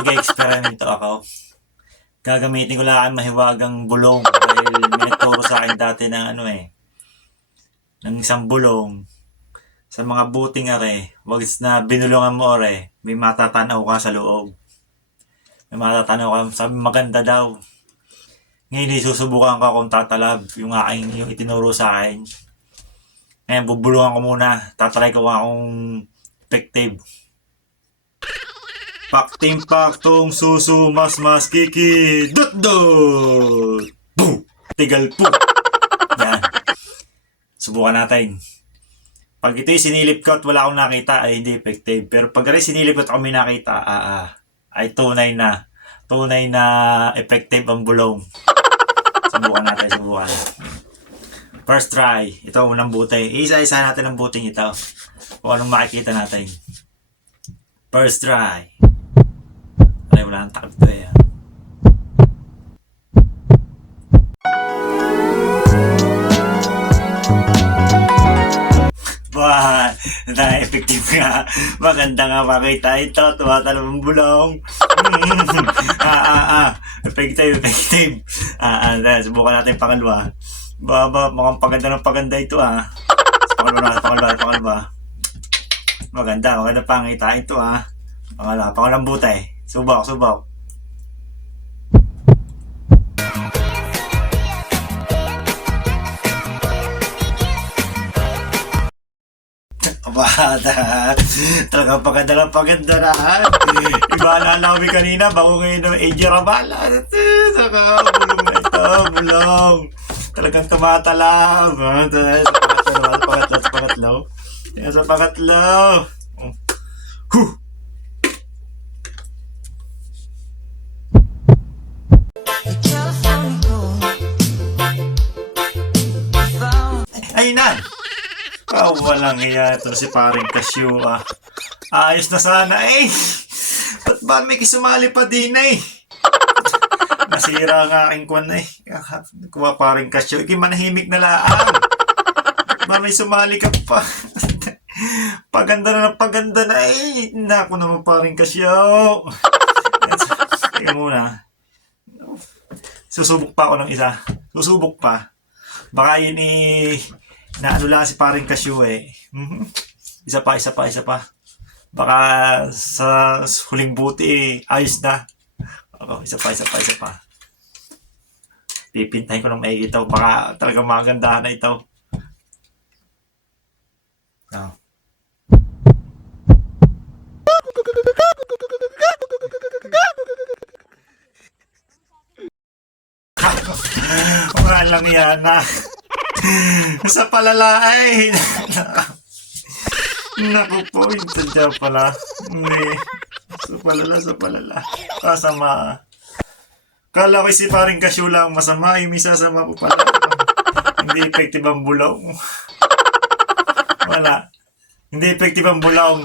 Mag-experimento ako. Gagamitin ko lang ang mahiwagang bulong dahil may nagturo sa akin dati ng ng isang bulong. Sa mga buting wag na binulungan mo may matatanaw ka sa loob. May matatanaw ka, sabi maganda daw. Ngayon susubukan ko kung tatalab yung itinuro sa akin. Ngayon bubulungan ko muna, tatry ko akong effective. Pakting paktong susu mas kiki dut dut boom tigal po. Yan. Subukan natin. Pag ito'y sinilip ko at wala akong nakita ay hindi effective. Pero pag rin sinilip ko at may nakita, ay tunay na effective ang bulong. Subukan natin, subukan. First try. Ito unang buti. Isa-isa natin ang buting ito. Kung anong makikita natin. First try. Ay, wala nang takip ito Wow, na-effective nga. Maganda nga makita ito. Tumatalab ang bulong. Effective. Subukan natin yung pangalawa. Mukhang paganda ito Pangalawa. Maganda pangita ito Pangalang buti. Subok. Talagang paganda na. Iba na namin kanina bago ngayon ng AJ Rabala. Bulong na ito, bulong. Talagang tumatalab. Sa pangatlo. Ayun na. Walang iya ito si paring Casio Ayos na sana Ba't ba may kisumali pa din Nasira ang aking kwan Kuha paring Casio manahimik na laang. Ba may sumali ka pa. Paganda na Naku naman paring Casio. Teka muna. Susubok pa ako ng isa. Baka yun naano lang si paring Casio Isa pa. Baka sa huling buti ayos na. Isa pa. Pipintahin ko ng maigi ito. Baka talaga magandahan na ito. Wala lang yan sa palala Naku po, sadya pala. Hindi. Sa palala. Kasama. Kala ko si paring Casio lang masama. Yung isasama po pala. Hindi effective ang bulong. Wala. Hindi effective ang bulong.